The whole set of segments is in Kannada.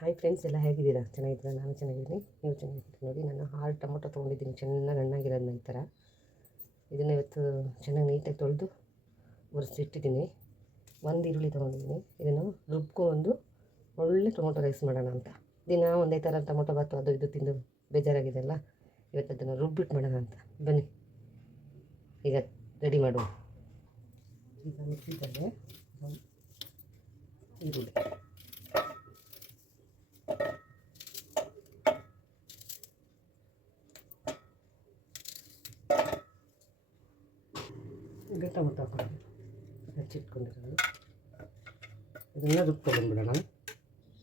ಹಾಯ್ ಫ್ರೆಂಡ್ಸ್, ಎಲ್ಲ ಹೇಗಿದ್ದೀರಾ? ಚೆನ್ನಾಗಿದ್ದೀರಾ? ನಾನು ಚೆನ್ನಾಗಿದ್ದೀನಿ, ನೀವು ಚೆನ್ನಾಗಿದ್ದೀರಿ. ನೋಡಿ, ನಾನು 6 ಟೊಮೊಟೊ ತೊಗೊಂಡಿದ್ದೀನಿ, ಚೆನ್ನಾಗಿ ಹಣ್ಣಾಗಿರೋದನ್ನ ಈ ಥರ. ಇದನ್ನು ಇವತ್ತು ಚೆನ್ನಾಗಿ ನೀಟಾಗಿ ತೊಳೆದು ಒರೆಸಿಟ್ಟಿದ್ದೀನಿ. ಒಂದು ಈರುಳ್ಳಿ ತೊಗೊಂಡಿದ್ದೀನಿ. ಇದನ್ನು ರುಬ್ಕೊಂಡು ಒಳ್ಳೆ ಟೊಮೊಟೊ ರೈಸ್ ಮಾಡೋಣ ಅಂತ. ದಿನ ಒಂದೇ ಥರ ಟೊಮೊಟೊ ಬಾತು ಅದು ಇದು ತಿಂದು ಬೇಜಾರಾಗಿದೆ ಅಲ್ಲ, ಇವತ್ತು ಅದನ್ನು ರುಬ್ಬಿಟ್ಟು ಮಾಡೋಣ ಅಂತ. ಬನ್ನಿ ಈಗ ರೆಡಿ ಮಾಡುವ. ಈಗ ಮಿಕ್ಸಿಗೆ ಈರುಳ್ಳಿ, ಈಗ ಟೊಮೊಟೊ ಹಾಕೊಂಡು ಹಚ್ಚಿಟ್ಕೊಂಡಿರೋದು ಇದನ್ನು ರುಬ್ಕೊಂಡ್ಬಿಡೋಣ.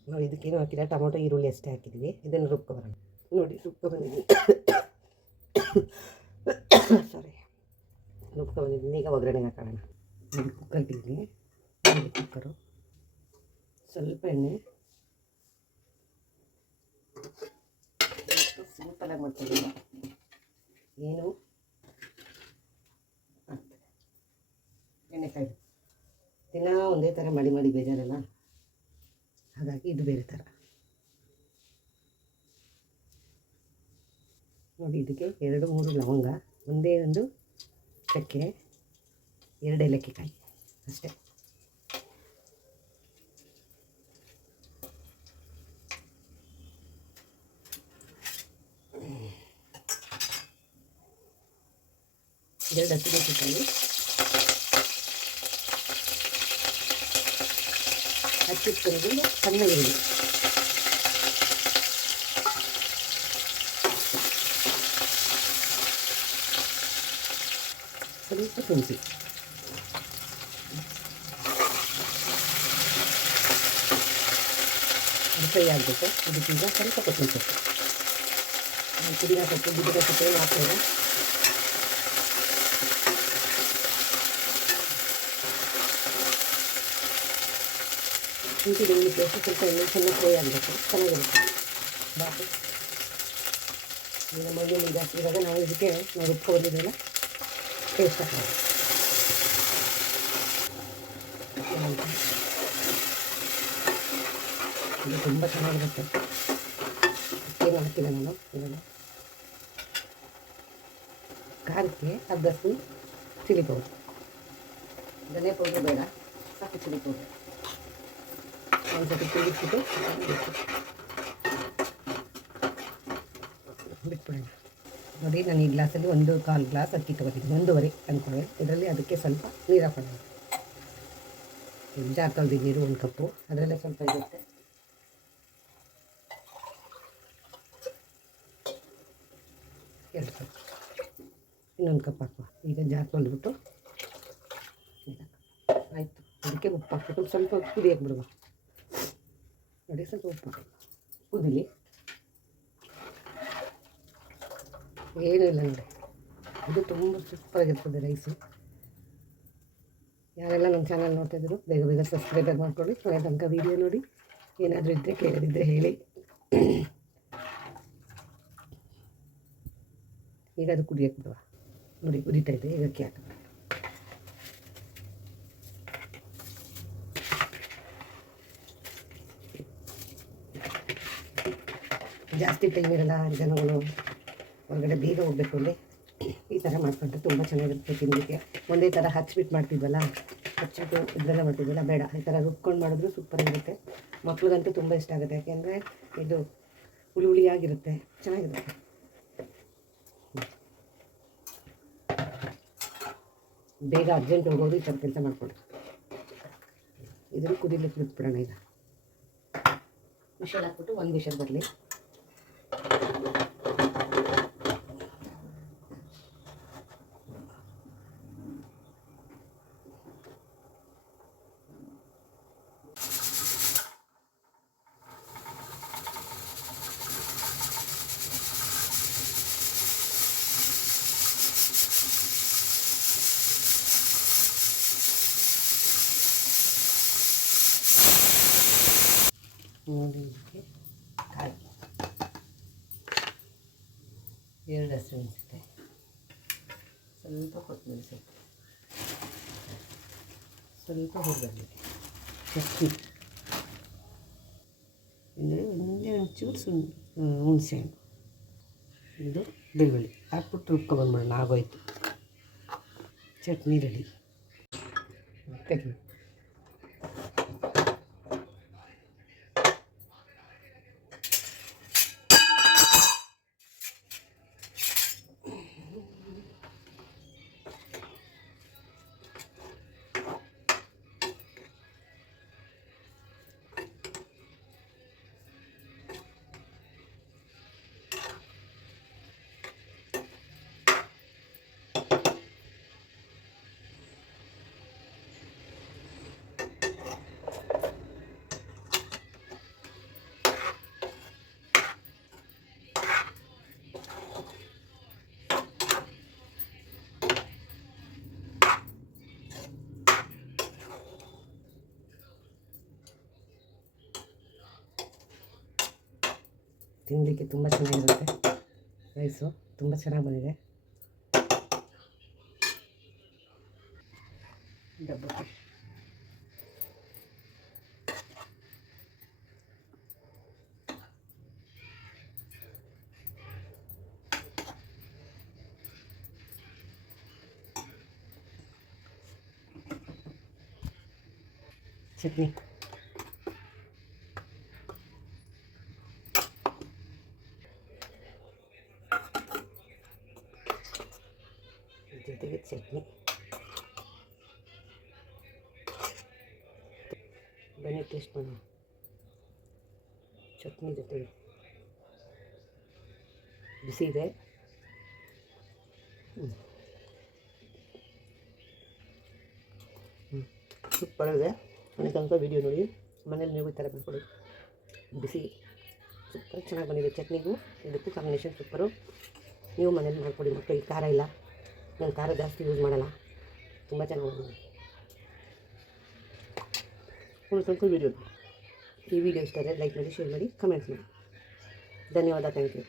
ನಾವು ಇದಕ್ಕೇನು ಹಾಕಿಲ್ಲ, ಟೊಮೊಟೊ ಈರುಳ್ಳಿ ಅಷ್ಟೇ ಹಾಕಿದ್ದೀವಿ. ಇದನ್ನು ರುಬ್ಕೊಬರೋಣ. ನೋಡಿ, ರುಬ್ಕೊಬಂದಿದ್ದೀನಿ. ಸಾರಿ, ರುಬ್ಕೊಬಂದಿದ್ದೀನಿ. ಈಗ ಒಗ್ಗರಣೆಗೆ ಹಾಕೋಣ. ನೋಡಿ, ಕುಕ್ಕರ್ ಇಟ್ಟಿದ್ದೀನಿ. ಕುಕ್ಕರು, ಸ್ವಲ್ಪ ಎಣ್ಣೆ, ಸಿಂಪಲಾಗಿ ಮಾಡ್ತೀವಿ. ಏನು ಎಣ್ಣೆಕಾಯಿ ದಿನ ಒಂದೇ ಥರ ಮಾಡಿ ಬೇಜಾರಲ್ಲ, ಹಾಗಾಗಿ ಇದು ಬೇರೆ ಥರ. ನೋಡಿ, ಇದಕ್ಕೆ 2-3 ಲವಂಗ, ಒಂದೇ ಒಂದು ಚಕ್ಕೆ, 2 ಏಲಕ್ಕಿಕಾಯಿ ಅಷ್ಟೇ. ಎರಡು ಹಸಿಮೆಣಸಿನಕಾಯಿ ಹಚ್ಚಿಟ್ಕೊಂಡು ಸಣ್ಣ ಈರುಳ್ಳಿ, ಸ್ವಲ್ಪ ಶುಂಠಿ, ಫ್ರೈ ಆಗಬೇಕು. ಇದಕ್ಕೀಗ ಸ್ವಲ್ಪ ಕೊತ್ತಂಬರಿ ಸೊಪ್ಪು, ಪುದೀನ ಸೊಪ್ಪು, ಬುದ್ಧಿನ ಸೊಪ್ಪು ಏನು ಹಾಕ್ತಾರೆ. ಶುಂಠಿ ಬೆಳ್ಳುಳ್ಳಿ ಪೇಸ್ಟ್ ಸ್ವಲ್ಪ ಎಣ್ಣೆ ಚೆನ್ನಾಗಿ ಫ್ರೈ ಆಗಬೇಕು, ಚೆನ್ನಾಗಿರುತ್ತೆ ಬಾತು. ಈಗ ಮಣ್ಣು ಜಾಸ್ತಿ ಇವಾಗ ನಾವು ಇದಕ್ಕೆ ರುಬ್ಕೊಂಡಿದ್ದೆಲ್ಲ ಟೇಸ್ಟ್ ಹಾಕೋದು. ಇದು ತುಂಬ ಚೆನ್ನಾಗಿರುತ್ತೆ. ಏನು ಹಾಕಿಲ್ಲ ನಾನು. ಇದನ್ನು ಖಾರಕ್ಕೆ ಅರ್ಧ ಸ್ಪೂನ್ ಚಿಲ್ಲಿ ಪೌಡ್ರ್, ಧನಿಯಾ ಪೌಡ್ರ್ ಬೇಡ, ಸಾಕು ಚಿಲ್ಲಿ ಪೌಡ್ರ್. ಒಂದು ಸ್ವಲ್ಪ ತಿರುಗಿಸ್ಬಿಟ್ಟು ಬಿಟ್ಬಿಡೋಣ. ನೋಡಿ, ನಾನು ಈ ಗ್ಲಾಸಲ್ಲಿ 1/4 ಗ್ಲಾಸ್ ಅಕ್ಕಿ ತೊಗೊತಿದ್ದೀನಿ, 1.5 ಅಂದ್ಕೊಳ್ಳಿ. ಇದರಲ್ಲಿ ಅದಕ್ಕೆ ಸ್ವಲ್ಪ ನೀರು ಹಾಕೋಣ. ಜಾರ್ ತೊಳೆದಿದ್ದು ನೀರು 1 ಕಪ್ಪು, ಅದರಲ್ಲೇ ಸ್ವಲ್ಪ ಇರುತ್ತೆ. ಎರಡು ಕಪ್, ಇನ್ನೊಂದು ಕಪ್ ಹಾಕುವ. ಈಗ ಜಾರ್ ತೊಳೆದ್ಬಿಟ್ಟು ಆಯಿತು. ಅದಕ್ಕೆ ಉಪ್ಪು ಹಾಕ್ಬಿಟ್ಟು ಸ್ವಲ್ಪ ಕುದಿಯಕ್ಕೆ ಬಿಡುವ. ನೋಡಿ, ಸ್ವಲ್ಪ ಉಪ್ಪು ಕುದಿಲಿ. ಏನೂ ಇಲ್ಲ ನೋಡಿ, ಇದು ತುಂಬ ಸೂಪರಾಗಿರ್ತದೆ ರೈಸು. ಯಾರೆಲ್ಲ ನಮ್ಮ ಚಾನಲ್ ನೋಡ್ತಾಯಿದ್ರು ಬೇಗ ಬೇಗ ಸಬ್ಸ್ಕ್ರೈಬರ್ ಮಾಡ್ಕೊಳ್ಳಿ. ಕೊನೆ ತನಕ ವೀಡಿಯೋ ನೋಡಿ. ಏನಾದರೂ ಇದ್ದರೆ ಕೇಳದಿದ್ದರೆ ಹೇಳಿ. ಈಗ ಅದು ಕುದಿಯಕ್ಕೆ ಬಿಡುವ. ನೋಡಿ, ಕುದೀತಾ ಇದೆ. ಈಗ ಅಕ್ಕಿ ಹಾಕೋಣ. ಜಾಸ್ತಿ ಟೈಮ್ ಇರಲ್ಲ, ಜನಗಳು ಹೊರಗಡೆ ಬೇಗ ಹೋಗಬೇಕು ಅಂದರೆ ಈ ಥರ ಮಾಡ್ಕೊಂಡ್ರೆ ತುಂಬ ಚೆನ್ನಾಗಿರುತ್ತೆ ತಿನ್ನಲಿಕ್ಕೆ. ಒಂದೇ ಥರ ಹಚ್ಬಿಟ್ಟು ಮಾಡ್ತಿದ್ವಲ್ಲ, ಹಚ್ಬಿಟ್ಟು ಇದೆಲ್ಲ ಮಾಡ್ತಿದ್ವಲ್ಲ, ಬೇಡ. ಈ ಥರ ರುಬ್ಕೊಂಡು ಮಾಡಿದ್ರು ಸೂಪರಾಗಿರುತ್ತೆ. ಮಕ್ಳಿಗಂತೂ ತುಂಬ ಇಷ್ಟ ಆಗುತ್ತೆ, ಯಾಕೆಂದರೆ ಇದು ಹುಳಿಯಾಗಿರುತ್ತೆ, ಚೆನ್ನಾಗಿರುತ್ತೆ. ಬೇಗ ಅರ್ಜೆಂಟ್ ಹೋಗೋದು ಈ ಥರ ಕೆಲಸ ಮಾಡಿಕೊಡಿ. ಇದನ್ನು ಕುದಿಲಿಕ್ಕೆ ಬಿಟ್ಬಿಡೋಣ. ಈಗ ವಿಷಲ್ ಹಾಕ್ಬಿಟ್ಟು 1 ವಿಷಲ್ ಬರಲಿ. ನೋಡಿ, ಇದಕ್ಕೆ ಕಾಯಿ, 2 ಹಸಿಮೆಣಸಿನಕಾಯಿ, ಸ್ವಲ್ಪ ಕೊತ್ತಂಬರಿ ಸೊಪ್ಪು, ಸ್ವಲ್ಪ ಹುರಿಗಡ್ಲೆ, ಚಟ್ನಿ. ಅಂದರೆ ಒಂಚೂರು ಹುಣಸೆ ಹಣ್ಣು, ಇದು ಬೆಳ್ಳುಳ್ಳಿ ಹಾಕ್ಬಿಟ್ಟು ರುಬ್ಕೊಬಂದ್ಬಿಡೋಣ, ಆಗೋಯ್ತು. ಚಟ್ನಿ ರೆಡಿ. ತೆಗಿ. ತಿನ್ನಲಿಕ್ಕೆ ತುಂಬ ಚೆನ್ನಾಗಿರುತ್ತೆ. ರೈಸು ತುಂಬ ಚೆನ್ನಾಗಿ ಬಂದಿದೆ. ಡಬ್ಬಕ್ಕೆ ಚಟ್ನಿ. ಜೊತೆಗೆ ಚಟ್ನಿ. ಬನ್ನಿ ಟೇಸ್ಟ್ ಮಾಡೋಣ. ಚಟ್ನಿ ಜೊತೆಗೆ ಬಿಸಿ ಇದೆ. ಸೂಪರ್ ಇದೆ. ನನಗೆ ತನಕ ವೀಡಿಯೋ ನೋಡಿ ಮನೇಲಿ ನೀವು ಈ ಥರ ಮಾಡ್ಕೊಳ್ಳಿ. ಬಿಸಿ ಸೂಪರ್ ಚೆನ್ನಾಗಿ ಬಂದಿದೆ. ಚಟ್ನಿಗೂ ಇದಕ್ಕೂ ಕಾಂಬಿನೇಷನ್ ಸೂಪರು. ನೀವು ಮನೇಲಿ ಮಾಡ್ಕೊಳ್ಳಿ. ಮಕ್ಕಳಿಗೆ ಖಾರ ಇಲ್ಲ, ನಾನು ಖಾರ ಜಾಸ್ತಿ ಯೂಸ್ ಮಾಡಲ್ಲ. ತುಂಬ ಚೆನ್ನಾಗಿ ಬಂದಿದೆ. ಸ್ವಲ್ಪ ವೀಡಿಯೋ. ಈ ವಿಡಿಯೋ ಇಷ್ಟ ಆದರೆ ಲೈಕ್ ಮಾಡಿ, ಶೇರ್ ಮಾಡಿ, ಕಮೆಂಟ್ಸ್ ಮಾಡಿ. ಧನ್ಯವಾದ. Thank you.